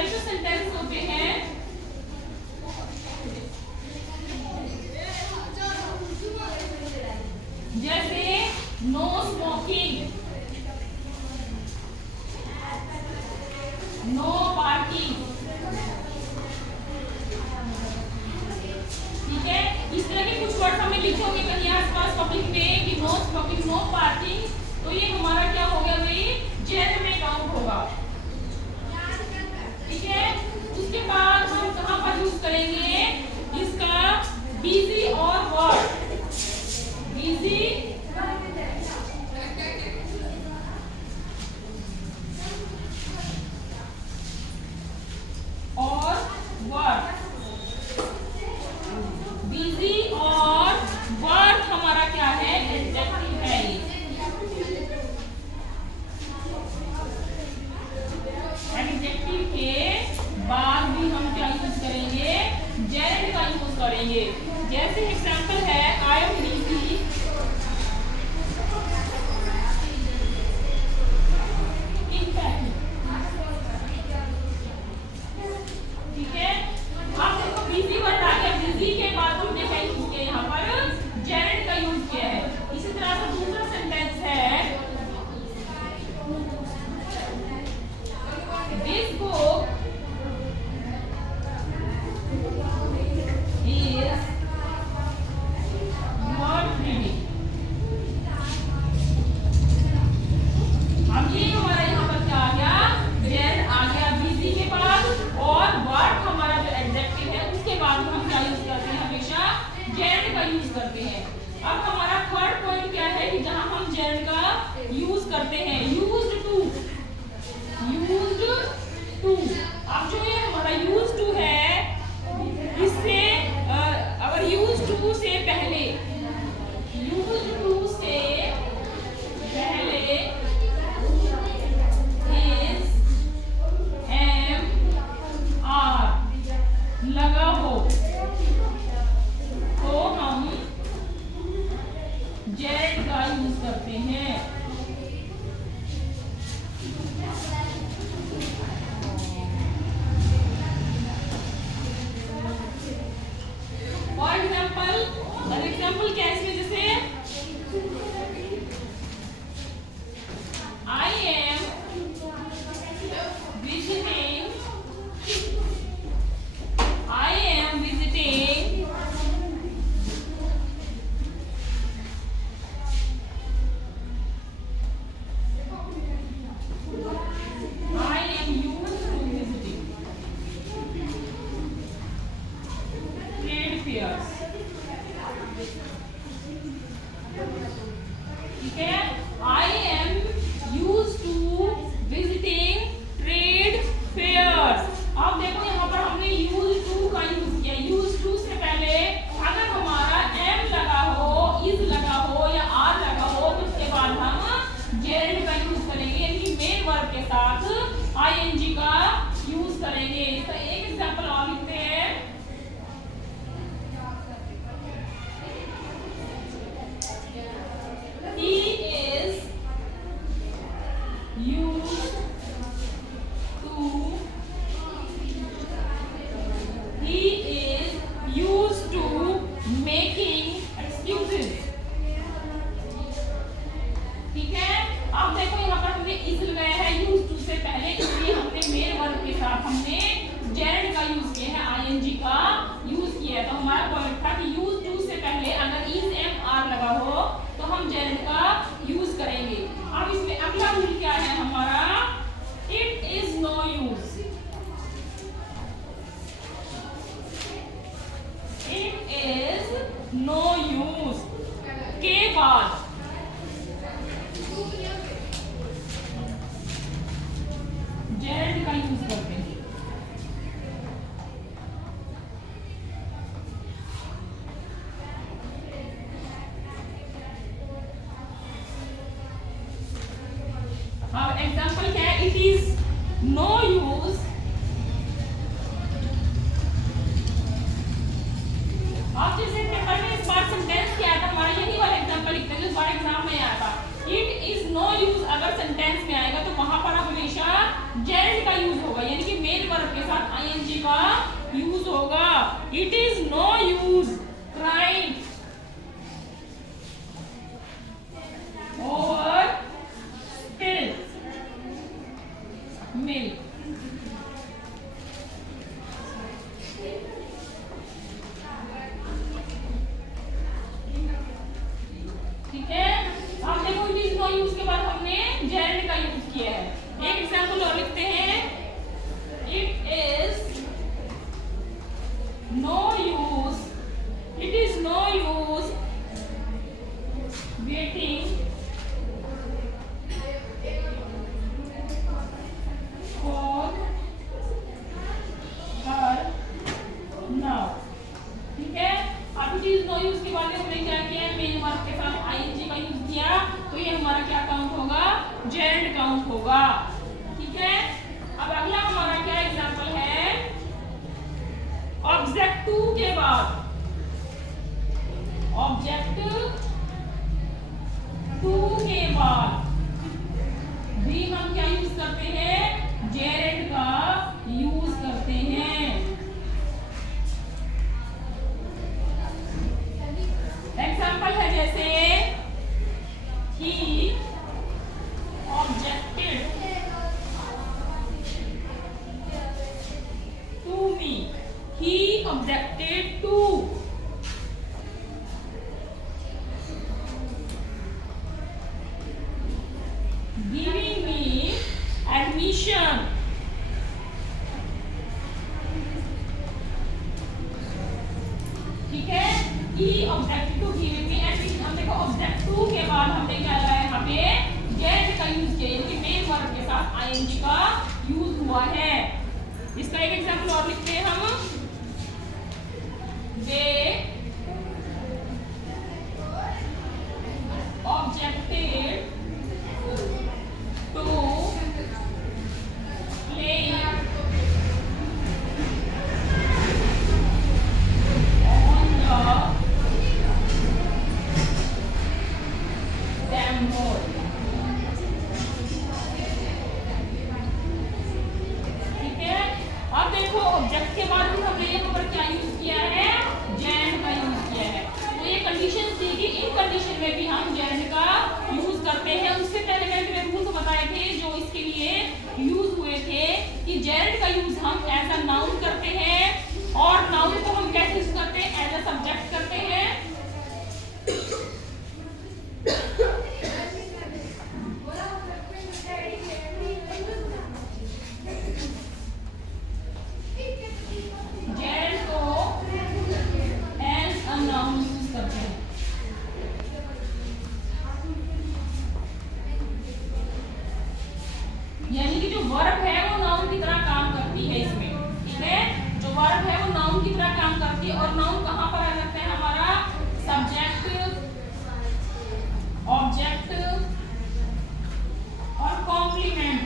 Special sentence होते हैं जैसे नो स्मोकिंग, नो पार्किंग, ठीक है। इस तरह के कुछ वर्ड हमें लिखे होंगे कहीं आसपास पब्लिक में कि नो स्मोकिंग, नो पार्किंग, तो ये हमारा क्या हो गया भाई, जेड में काउंट होगा, ठीक है। उसके बाद हम कहां पर यूज करेंगे इसका, बिजी और वर्ड, बिजी और वर्ड, बिजी और वर्ड हमारा क्या है, एडजेक्टिव है ये। एडजेक्टिव के बाद भी हम क्या यूज करेंगे, जेड का यूज करेंगे। जैसे एग्जांपल है I am busy, in packing, ठीक है। आप देखो बिजी वर्ड आ गया, बिजी के बाद हमने क्या यूज किया, यहाँ पर जेड का यूज किया है। इसी तरह से दूसरा सेंटेंस है this book is worth reading। अब ये हमारा यहाँ पर क्या आ गया, जेड आ गया बिजी के बाद, और वर्ड हमारा जो एडजेक्टिव है उसके बाद हम क्या यूज करते हैं, हमेशा जेड का यूज करते हैं। अब हमारा थर्ड पॉइंट क्या है कि जहां हम जेड का यूज करते हैं, यूज्ड टू, यूज्ड टू। अब जो ये हमारा यूज्ड टू है, इससे अगर यूज्ड टू से पहले, यूज्ड टू से पहले इज एम आर लगा हो तो हम जेड का यूज करते हैं। फॉर एग्जाम्पल क्या है इसमें, जैसे I am visiting, I am visiting I am used to visiting trade fairs, ठीक है। I am used to visiting trade fairs। अब देखो यहाँ पर हमने used to का यूज किया, used to से पहले अगर हमारा m लगा हो, is लगा हो या r लगा हो तो उसके बाद हम जेड का यूज करेंगे, यानी मेन वर्ब के साथ ing का यूज करेंगे। तो एक एग्जांपल और लिखते हैं, he is used to, he is used to making excuses, ठीक है। अब देखो यहाँ पर हमने इज लगाया है यूज टू से पहले, इसलिए हमने मेन वर्ब के साथ हमने जेड का यूज किया है, आईएनजी का यूज किया है। तो हमारा पॉइंट था कि यूज टू से पहले अगर इज एम आर लगा हो तो हम जेड का यूज करेंगे। अब इसमें अगला रूल क्या है हमारा, it is no use, it is no use के बाद जेड का यूज करते हैं। अब एग्जांपल क्या है, इट इज नो यूज, आप जैसे पेपर में इस बार सेंटेंस किया था हमारा, यही वाला एग्जांपल लिखते हैं, इस बार वर्ब के साथ आईएनजी का यूज होगा। It is no use crying over spilled milk. ठीक है, अब देखो इट इज नो यूज के बाद हमने जेरेंड का यूज किया है। एक एग्जांपल और लिखते हैं, it is no use, it is no use waiting for her now. ठीक है, अब इट इज नो यूज के बाद हमने क्या किया है, मेन वर्ब के साथ आईएनजी का यूज किया, तो ये हमारा क्या काउंट होगा, जेरेंड काउंट होगा। ठीक है, अब अगला हमारा क्या एग्जांपल है, ऑब्जेक्ट टू के बाद, ऑब्जेक्ट टू के बाद भी हम क्या यूज करते हैं, जेरेंड का यूज करते हैं। एग्जांपल है जैसे he objected to me, he objected to giving me admission. ठीक है, he object to giving me admission. हम देखो ऑब्जेक्ट टू के बाद हमने क्या लगाया, यहाँ पे गेट का यूज किया, यानी मेन वर्ब के साथ आईएनजी का यूज हुआ है। इसका एक एग्जांपल और लिखते हैं हम, they objected to playing on the dam board. ठीक है, अब देखो ऑब्जेक्ट के बाद भी हमने यहाँ पर क्या यूज किया है, जेरेंड का यूज किया है। तो ये कंडीशन थी कि इन कंडीशन में भी हम जेरेंड का यूज करते हैं। उससे पहले मैंने रूल्स बताए थे जो इसके लिए यूज हुए थे, कि जेरेंड का यूज हम एज अ नाउन करते हैं, और नाउन को हम कैसे यूज करते हैं, एज अ सब्जेक्ट करते हैं। जेरेंड को एज अ नाउन यूज करते हैं। यानी कि जो वर्ब है वो नाउन की तरह काम करती है इसमें। ठीक है, जो वर्ब है वो नाउन की तरह काम करती है, और नाउन कहाँ पर आ जाता है, हमारा सब्जेक्ट, ऑब्जेक्ट और कॉम्प्लीमेंट,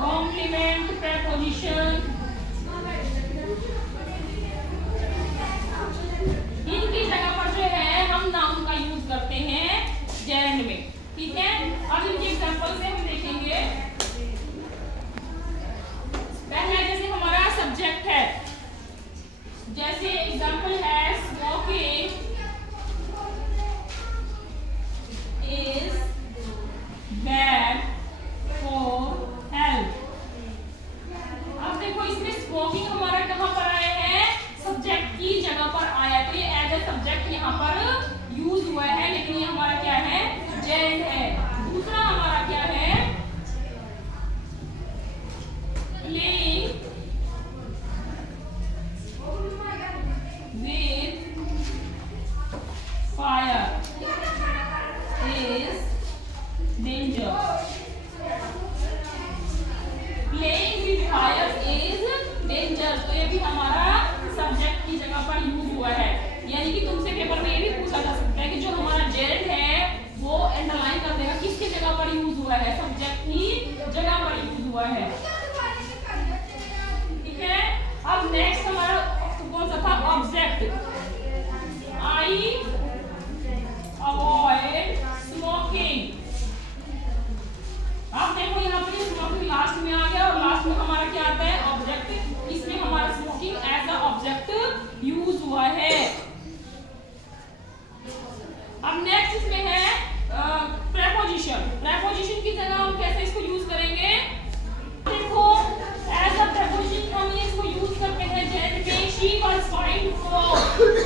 कॉम्प्लीमेंट प्रेपोजिशन, इनकी जगह पर जो है हम नाउन का यूज करते हैं जेरेंड में। ठीक है, अब इनके एग्जांपल से हम देखेंगे। पहला जैसे हमारा सब्जेक्ट है, जैसे एग्जांपल है smoking is bad for health. अब देखो इसमें स्मोकिंग हमारा कहाँ पर आया है, सब्जेक्ट की जगह पर आया, तो ये एज ए सब्जेक्ट यहाँ पर यूज हुआ है, लेकिन ये हमारा क्या है, जेरेंड है। दूसरा हमारा क्या है, playing with fire is danger. Playing with fire is danger, तो ये भी हमारा सब्जेक्ट की जगह पर यूज हुआ है। यानी कि तुमसे पेपर में ये भी पूछा जा सकता है कि जो हमारा जेरेंड है वो अंडरलाइन कर देगा किसके जगह पर यूज हुआ है, सब्जेक्ट की जगह पर यूज हुआ है। ठीक है, अब नेक्स्ट हमारा कौन सा था, ऑब्जेक्ट। I avoid smoking. अब देखो यहाँ पर स्मोकिंग लास्ट में हुआ है। अब नेक्स्ट इसमें है प्रेपोजिशन। प्रेपोजिशन की जगह हम कैसे इसको यूज करेंगे? देखो एज अ प्रेपोजिशन हम इसको यूज करते हैं जैसे में शी वाज फाइन फ्रॉम,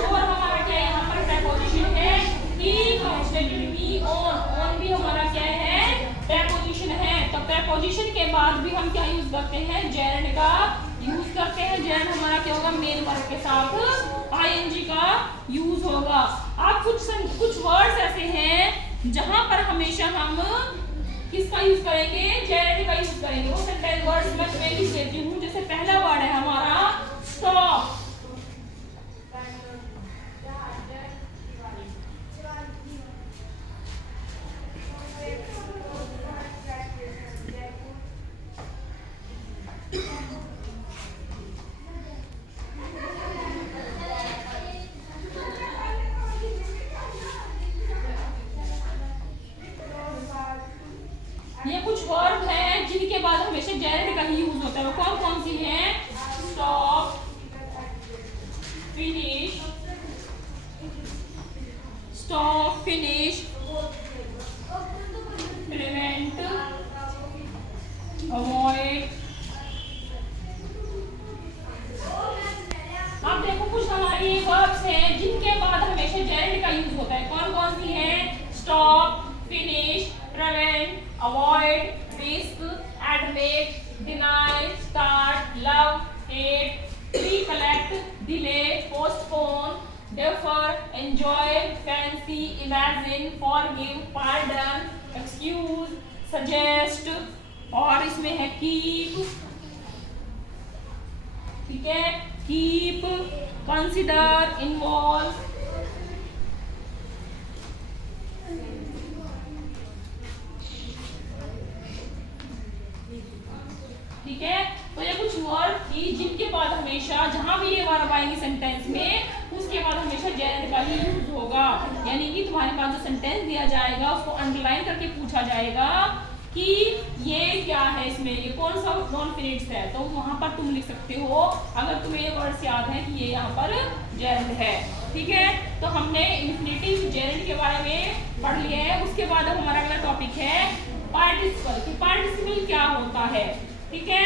और हमारा क्या यहाँ पर प्रेपोजिशन है ही कंस्ट्रक्टेड मी ऑन भी हमारा क्या है? प्रेपोजिशन है। तो प्रेपोजिशन के बाद भी हम क्या यूज करते हैं? जेरेंड का यूज करते हैं। जेरेंड हमारा क्या होगा? मेन वर्ब के साथ आईएनजी का यूज होगा। अब कुछ वर्ड्स ऐसे हैं जहां पर हमेशा हम किसका यूज करेंगे? जेरेंड का यूज करेंगे। वो सेंटेंस वर्ड्स मैं तुम्हें लिख देती हूँ। जैसे पहला वर्ड है हमारा स्टॉप। ये कुछ वर्ब है जिनके बाद हमेशा जेरेंड का ही यूज होता है। वो कौन कौन सी है? Stop, finish, stop, finish, prevent, avoid. अब देखो कुछ हमारी वर्ब्स हैं जिनके बाद हमेशा जेरेंड का यूज होता है। कौन कौन सी है? Stop, finish, prevent, avoid, risk, admit, deny, start, love, hate, recollect, delay, postpone, defer, enjoy, fancy, imagine, forgive, pardon, excuse, suggest, और इसमें है keep, ठीक है, keep, consider, involve, ठीक है। तो ये कुछ वर्ड थी जिनके बाद हमेशा जहां भी ये वर्ब आएंगे सेंटेंस में उसके बाद हमेशा जेरेंड का ही यूज होगा। यानी कि तुम्हारे पास जो सेंटेंस दिया जाएगा उसको अंडरलाइन करके पूछा जाएगा कि ये क्या है, इसमें ये कौन सा नॉन फिनिट्स है, तो वहां पर तुम लिख सकते हो अगर तुम्हें ये वर्ड्स याद है कि ये यहाँ पर जेरेंड है। ठीक है, तो हमने इंफिनिटिव जेरेंड के बारे में पढ़ लिया है। उसके बाद हमारा अगला टॉपिक है पार्टिसिपल कि पार्टिसिपल क्या होता है। ठीक है।